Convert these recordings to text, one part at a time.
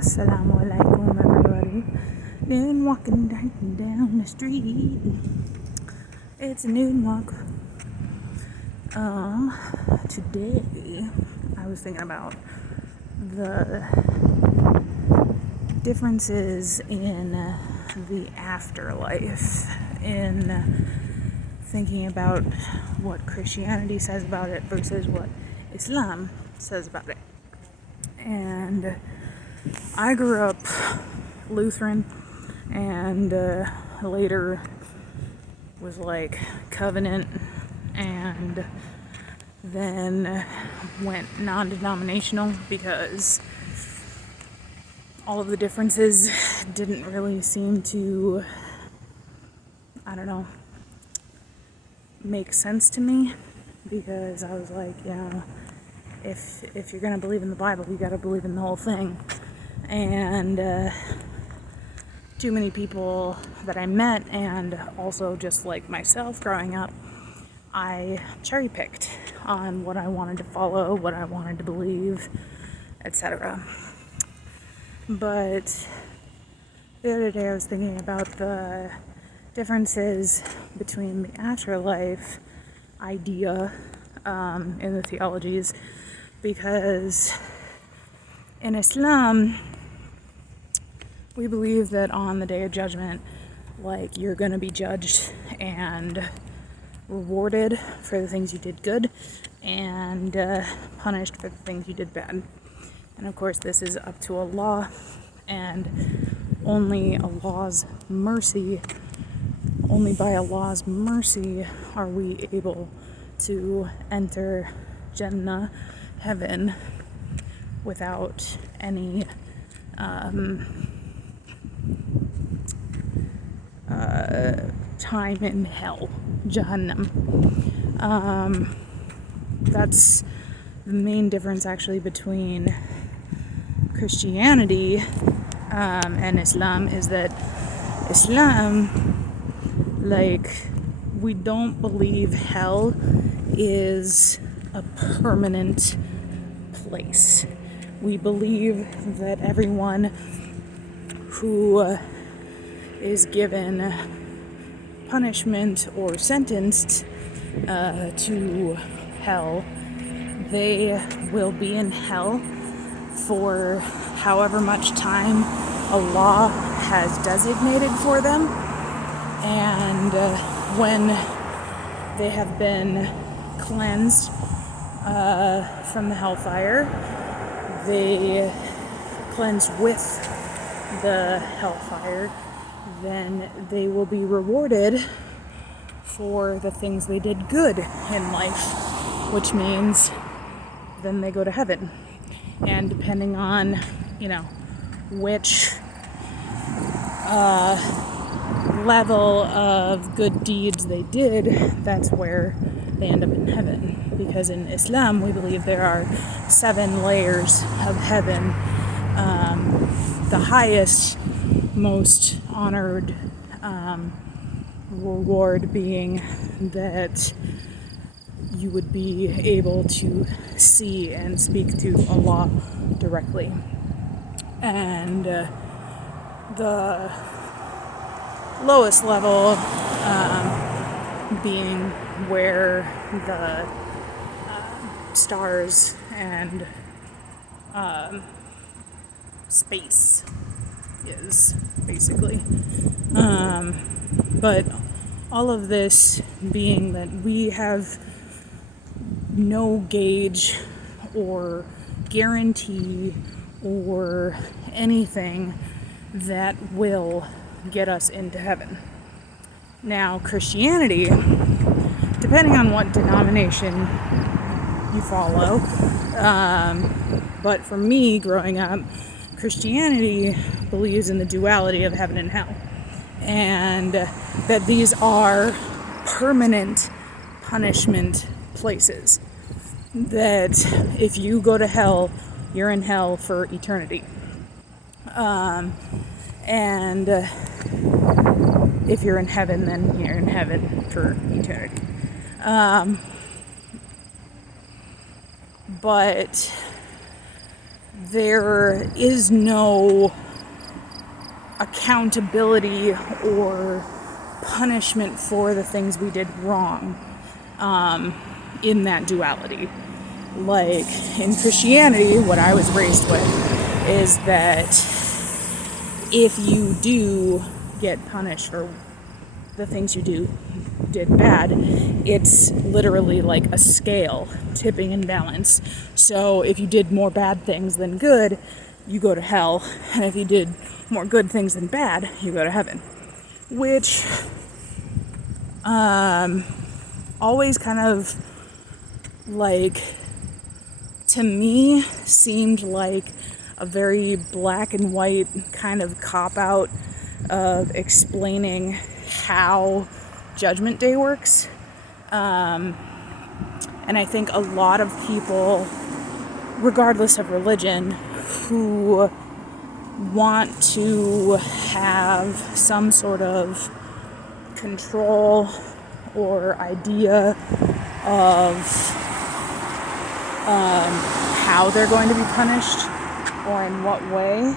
Assalamu alaikum, everybody. Then walking down the street. It's a noon walk. Today I was thinking about the differences in the afterlife, in thinking about what Christianity says about it versus what Islam says about it. And I grew up Lutheran and later was like Covenant, and then went non-denominational because all of the differences didn't really seem to, make sense to me, because I was like, if you're gonna believe in the Bible, you gotta believe in the whole thing. And too many people that I met, and also just like myself growing up, I cherry picked on what I wanted to follow, what I wanted to believe, etc. But the other day I was thinking about the differences between the afterlife idea in the theologies, because in Islam we believe that on the Day of Judgment, like, you're going to be judged and rewarded for the things you did good, and punished for the things you did bad. And of course this is up to Allah, and only by Allah's mercy are we able to enter Jannah, heaven, without any time in hell, Jahannam. That's the main difference actually between Christianity and Islam, is that Islam, we don't believe hell is a permanent place. We believe that everyone who is given punishment or sentenced to hell, they will be in hell for however much time Allah has designated for them, and when they have been cleansed from the hellfire, they cleanse with the hellfire, then they will be rewarded for the things they did good in life, which means then they go to heaven. And depending on, which level of good deeds they did, that's where they end up in heaven. Because in Islam we believe there are 7 layers of heaven, the highest, most honored reward being that you would be able to see and speak to Allah directly. And the lowest level being where the stars and space is, basically. But all of this being that we have no gauge or guarantee or anything that will get us into heaven. Now, Christianity, depending on what denomination you follow, but for me, growing up, Christianity believes in the duality of heaven and hell, and that these are permanent punishment places, that if you go to hell, you're in hell for eternity, and if you're in heaven, then you're in heaven for eternity. But there is no accountability or punishment for the things we did wrong in that duality. Like in Christianity, what I was raised with is that if you do get punished for the things you did bad, it's literally like a scale tipping in balance. So if you did more bad things than good, you go to hell, and if you did more good things than bad, you go to heaven. Which always kind of like, to me, seemed like a very black and white kind of cop-out of explaining how Judgment Day works. And I think a lot of people, regardless of religion, who want to have some sort of control or idea of how they're going to be punished or in what way.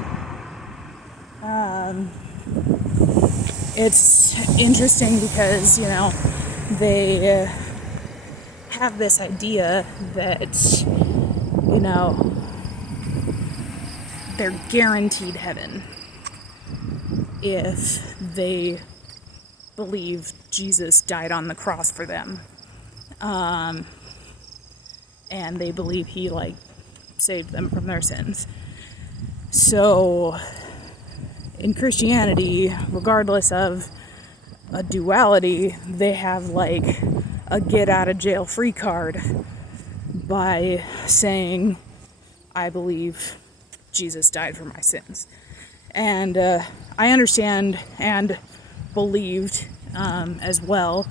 It's interesting because, they have this idea that, they're guaranteed heaven if they believe Jesus died on the cross for them. And they believe he, saved them from their sins. So, in Christianity, regardless of a duality, they have, a get-out-of-jail-free card by saying, I believe Jesus died for my sins. And I understand and believed as well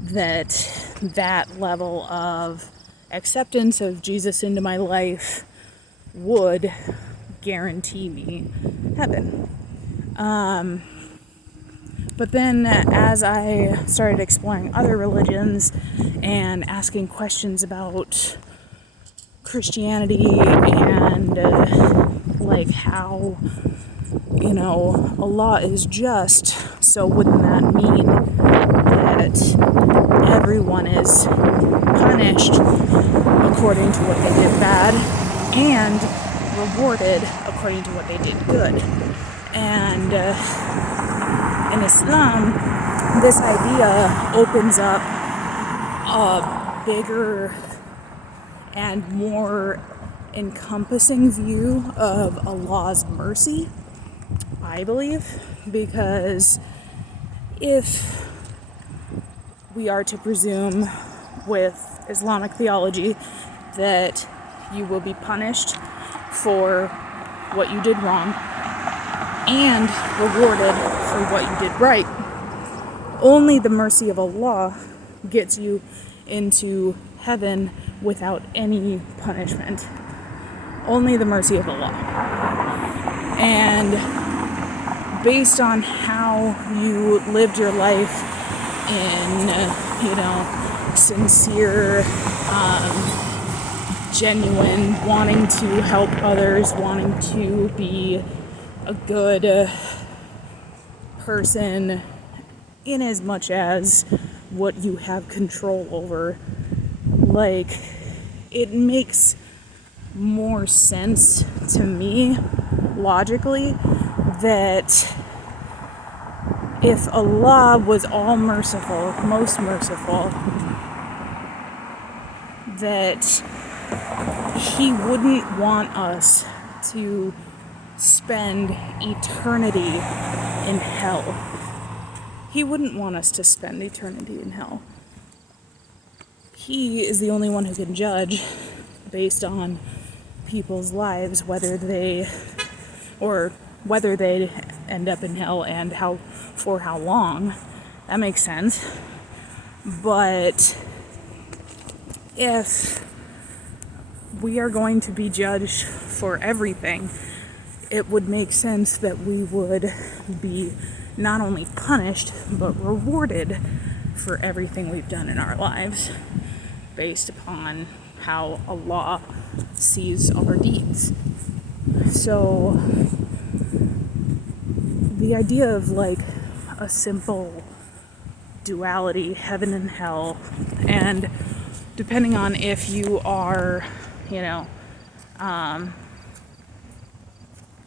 that level of acceptance of Jesus into my life would guarantee me heaven. But then as I started exploring other religions and asking questions about Christianity and how Allah is just, so wouldn't that mean that everyone is punished according to what they did bad and rewarded according to what they did good? And in Islam, this idea opens up a bigger and more encompassing view of Allah's mercy, I believe, because if we are to presume with Islamic theology that you will be punished for what you did wrong and rewarded for what you did right, only the mercy of Allah gets you into heaven without any punishment. Only the mercy of Allah. And based on how you lived your life in, sincere, genuine, wanting to help others, wanting to be a good person, in as much as what you have control over, it makes more sense to me, logically, that if Allah was all merciful, most merciful, that He wouldn't want us to spend eternity in hell. He wouldn't want us to spend eternity in hell. He is the only one who can judge based on people's lives, whether they end up in hell and for how long. That makes sense. But if we are going to be judged for everything, it would make sense that we would be not only punished, but rewarded for everything we've done in our lives, based upon how Allah sees our deeds. So the idea of like a simple duality, heaven and hell, and depending on if you are, a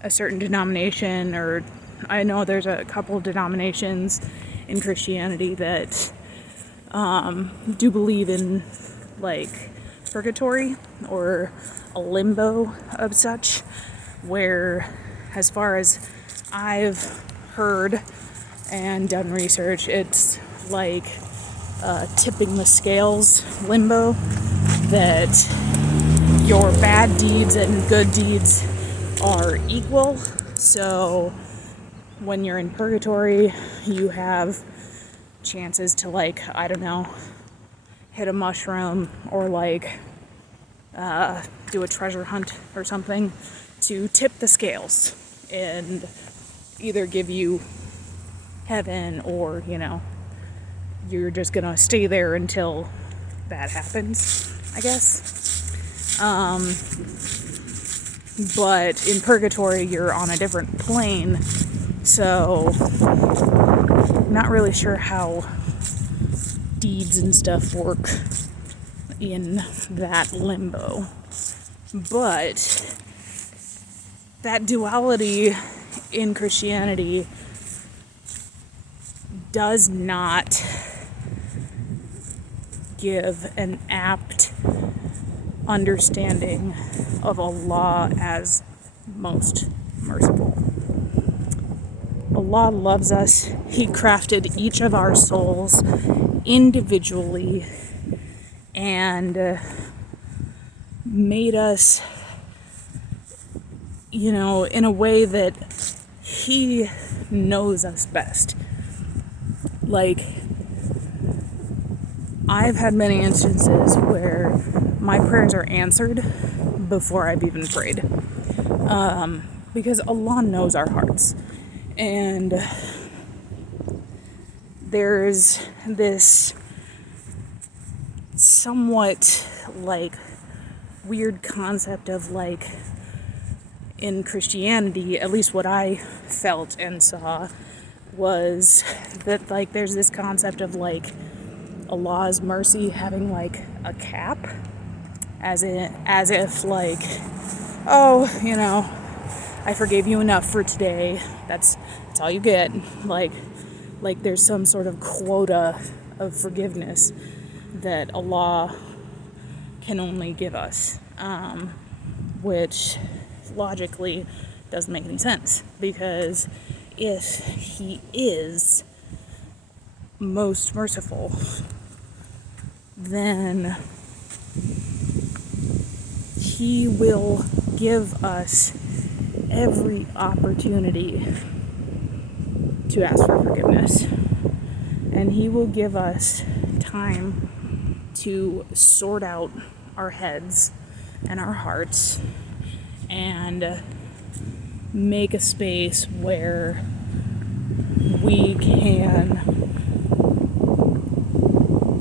certain denomination, or I know there's a couple of denominations in Christianity that do believe in like purgatory or a limbo of such, where, as far as I've heard and done research, it's like tipping the scales limbo, that your bad deeds and good deeds are equal. So when you're in purgatory, you have chances to, like, I don't know, hit a mushroom or like do a treasure hunt or something to tip the scales and either give you heaven, or you're just gonna stay there until that happens, I guess. But in purgatory, you're on a different plane, so I'm not really sure how deeds and stuff work in that limbo. But that duality in Christianity does not give an apt understanding of Allah as most merciful. Allah loves us. He crafted each of our souls individually and made us, in a way that He knows us best. Like, I've had many instances where my prayers are answered before I've even prayed. Because Allah knows our hearts. And there's this somewhat like weird concept of like, in Christianity, at least what I felt and saw, was that like there's this concept of like Allah's mercy having like a cap, as if like, oh, I forgave you enough for today, that's all you get. Like there's some sort of quota of forgiveness that Allah can only give us, which logically doesn't make any sense, because if He is most merciful, then He will give us every opportunity to ask for forgiveness, and He will give us time to sort out our heads and our hearts and make a space where we can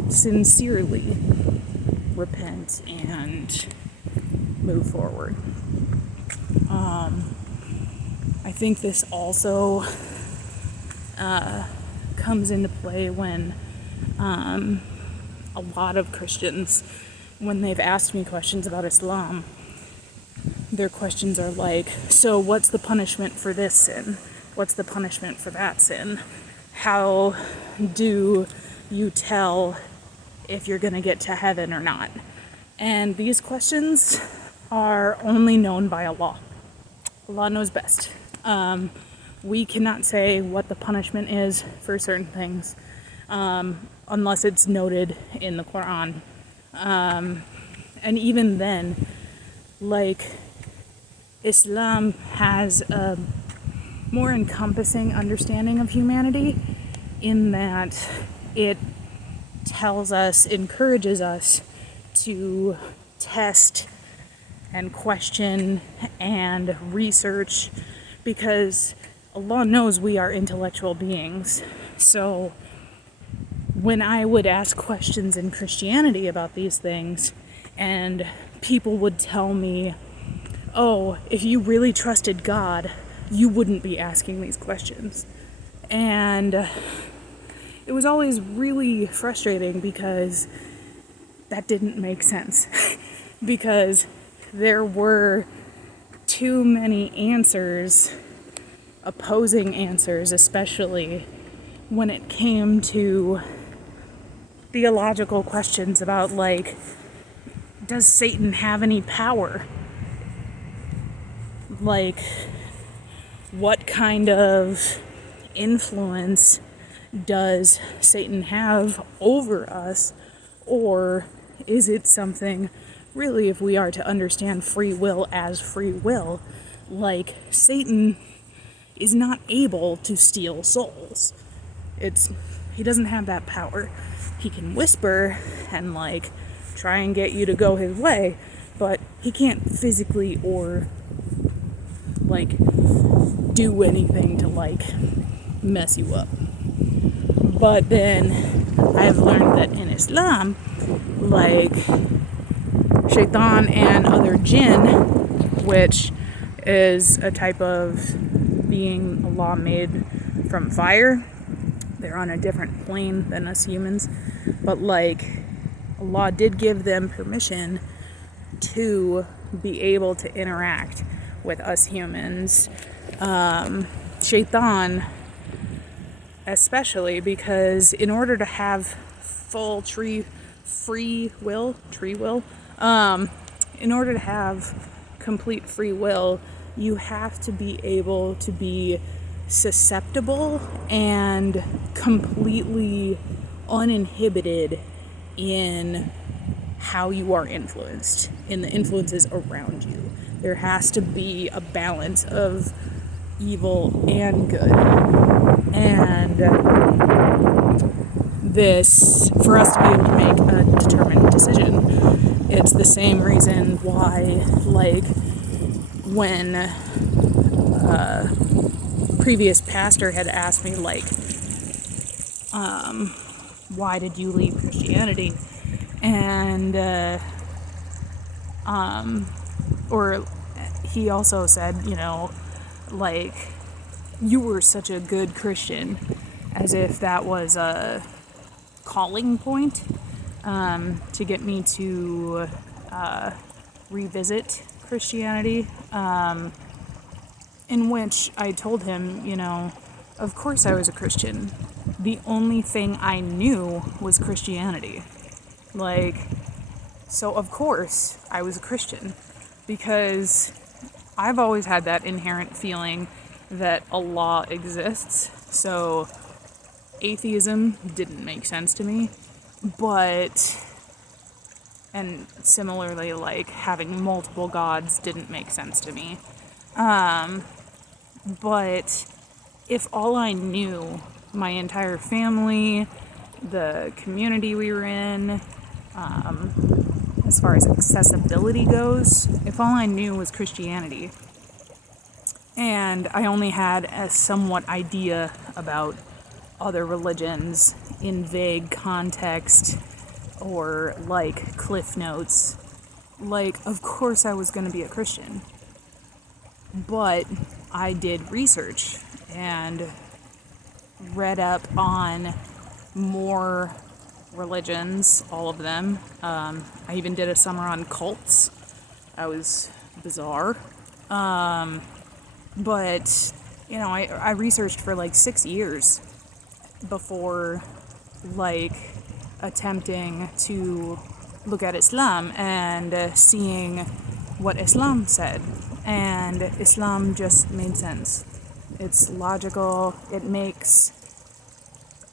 sincerely repent and move forward. I think this also comes into play when a lot of Christians, when they've asked me questions about Islam, their questions are like, so what's the punishment for this sin? What's the punishment for that sin? How do you tell if you're going to get to heaven or not? And these questions are only known by Allah. Allah knows best. We cannot say what the punishment is for certain things unless it's noted in the Quran. And even then, like, Islam has a more encompassing understanding of humanity, in that it tells us, encourages us to test and question and research, because Allah knows we are intellectual beings. So when I would ask questions in Christianity about these things, and people would tell me, oh, if you really trusted God, you wouldn't be asking these questions. And it was always really frustrating because that didn't make sense. Because there were too many answers, opposing answers, especially when it came to theological questions about, like, does Satan have any power? Like, what kind of influence does Satan have over us? Or is it something, really, if we are to understand free will as free will, like, Satan is not able to steal souls. He doesn't have that power. He can whisper and, like, try and get you to go his way, but he can't physically or, like, do anything to, like, mess you up. But then I've learned that in Islam, like, shaitan and other jinn, which is a type of being Allah made from fire, they're on a different plane than us humans, but, like, Allah did give them permission to be able to interact with us humans. Shaitan, especially, because in order to have full free will, in order to have complete free will, you have to be able to be susceptible and completely uninhibited in how you are influenced, in the influences around you. There has to be a balance of evil and good. And this, for us to be able to make a determined decision, it's the same reason why, like, when a previous pastor had asked me, like, why did you leave Christianity? And, or he also said, you know, like, you were such a good Christian, as if that was a calling point, to get me to, revisit Christianity, in which I told him, you know, of course I was a Christian. The only thing I knew was Christianity. Like, so of course I was a Christian, because I've always had that inherent feeling that Allah exists. So atheism didn't make sense to me, and similarly, like, having multiple gods didn't make sense to me. But if all I knew, my entire family, the community we were in, as far as accessibility goes, if all I knew was Christianity, and I only had a somewhat idea about other religions in vague context or, like, cliff notes, like, of course I was going to be a Christian. But I did research and read up on more religions, all of them. I even did a summer on cults. That was bizarre. But, you know, I researched for like 6 years before, like, attempting to look at Islam and seeing what Islam said. And Islam just made sense. It's logical. It makes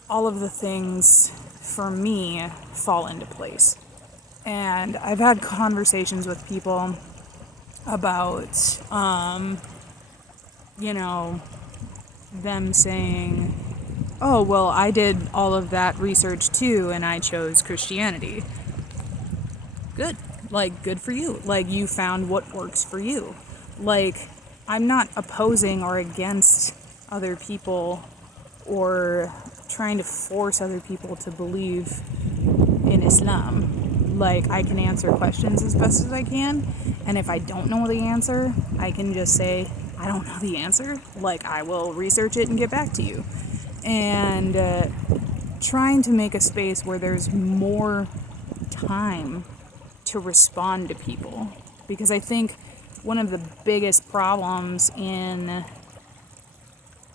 all of the things, for me, fall into place. And I've had conversations with people about, you know, them saying, oh, well, I did all of that research too, and I chose Christianity. Good. Like, good for you. Like, you found what works for you. Like, I'm not opposing or against other people or trying to force other people to believe in Islam. Like, I can answer questions as best as I can, And if I don't know the answer, I can just say, I don't know the answer. Like, I will research it and get back to you. And trying to make a space where there's more time to respond to people. Because I think one of the biggest problems in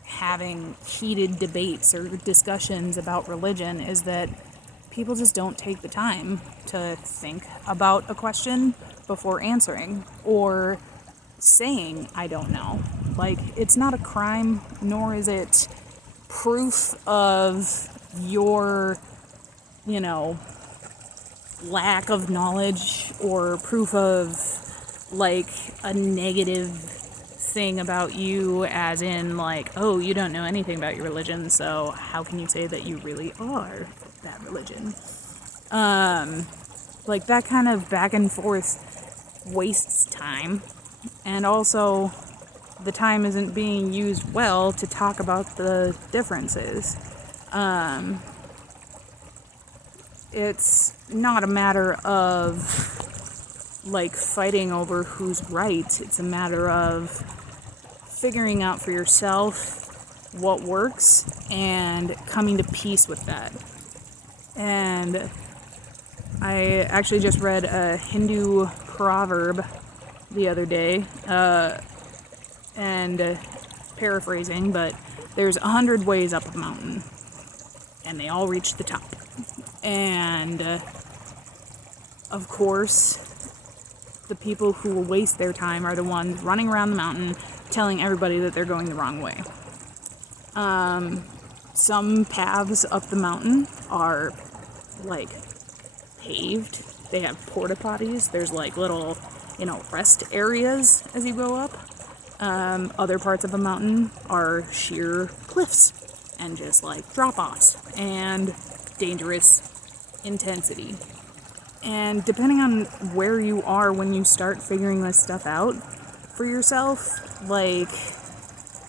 having heated debates or discussions about religion is that people just don't take the time to think about a question before answering or saying, I don't know. Like, it's not a crime, nor is it proof of your, lack of knowledge or proof of, like, a negative thing about you, as in, like, oh, you don't know anything about your religion, so how can you say that you really are that religion? Like, that kind of back and forth wastes time, and also the time isn't being used well to talk about the differences. It's not a matter of, like, fighting over who's right. It's a matter of figuring out for yourself what works and coming to peace with that. And I actually just read a Hindu proverb the other day, and paraphrasing, but there's 100 ways up a mountain, and they all reach the top. And of course, the people who will waste their time are the ones running around the mountain telling everybody that they're going the wrong way. Some paths up the mountain are, like, paved. They have porta potties. There's, like, little, rest areas as you go up. Other parts of the mountain are sheer cliffs and just, like, drop-offs and dangerous intensity. And depending on where you are when you start figuring this stuff out for yourself, like,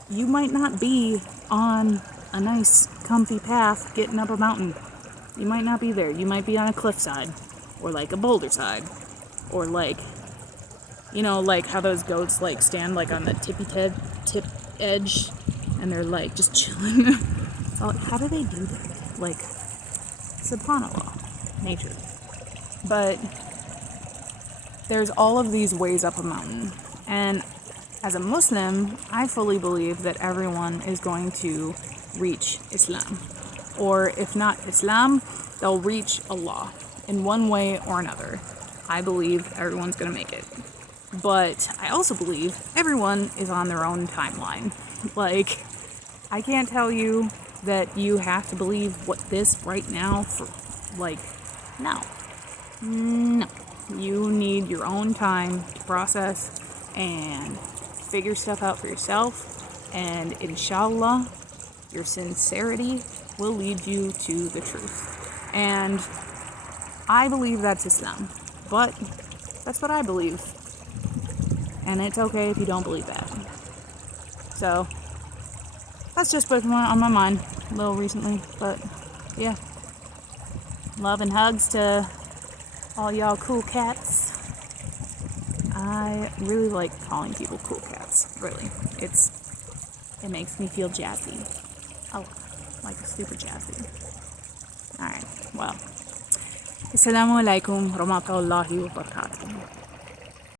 you might not be on a nice, comfy path getting up a mountain. You might not be there. You might be on a cliffside, or, like, a boulder side, or, like, like how those goats, like, stand, like, on the tip edge, and they're, like, just chilling. So, how do they do that? Like, SubhanAllah, nature. But there's all of these ways up a mountain, and as a Muslim, I fully believe that everyone is going to reach Islam, or if not Islam, they'll reach Allah in one way or another. I believe everyone's going to make it, but I also believe everyone is on their own timeline. Like, I can't tell you that you have to believe what this right now for, like, no. You need your own time to process and figure stuff out for yourself, and Insha'Allah, your sincerity will lead you to the truth. And I believe that's Islam, but that's what I believe, and it's okay if you don't believe that. So that's just what's on my mind a little recently, but yeah, love and hugs to all y'all cool cats. I really like calling people cool cats, really. It makes me feel jazzy. Oh, like super jazzy. Alright, well. Assalamu alaikum warahmatullahi wabarakatuh.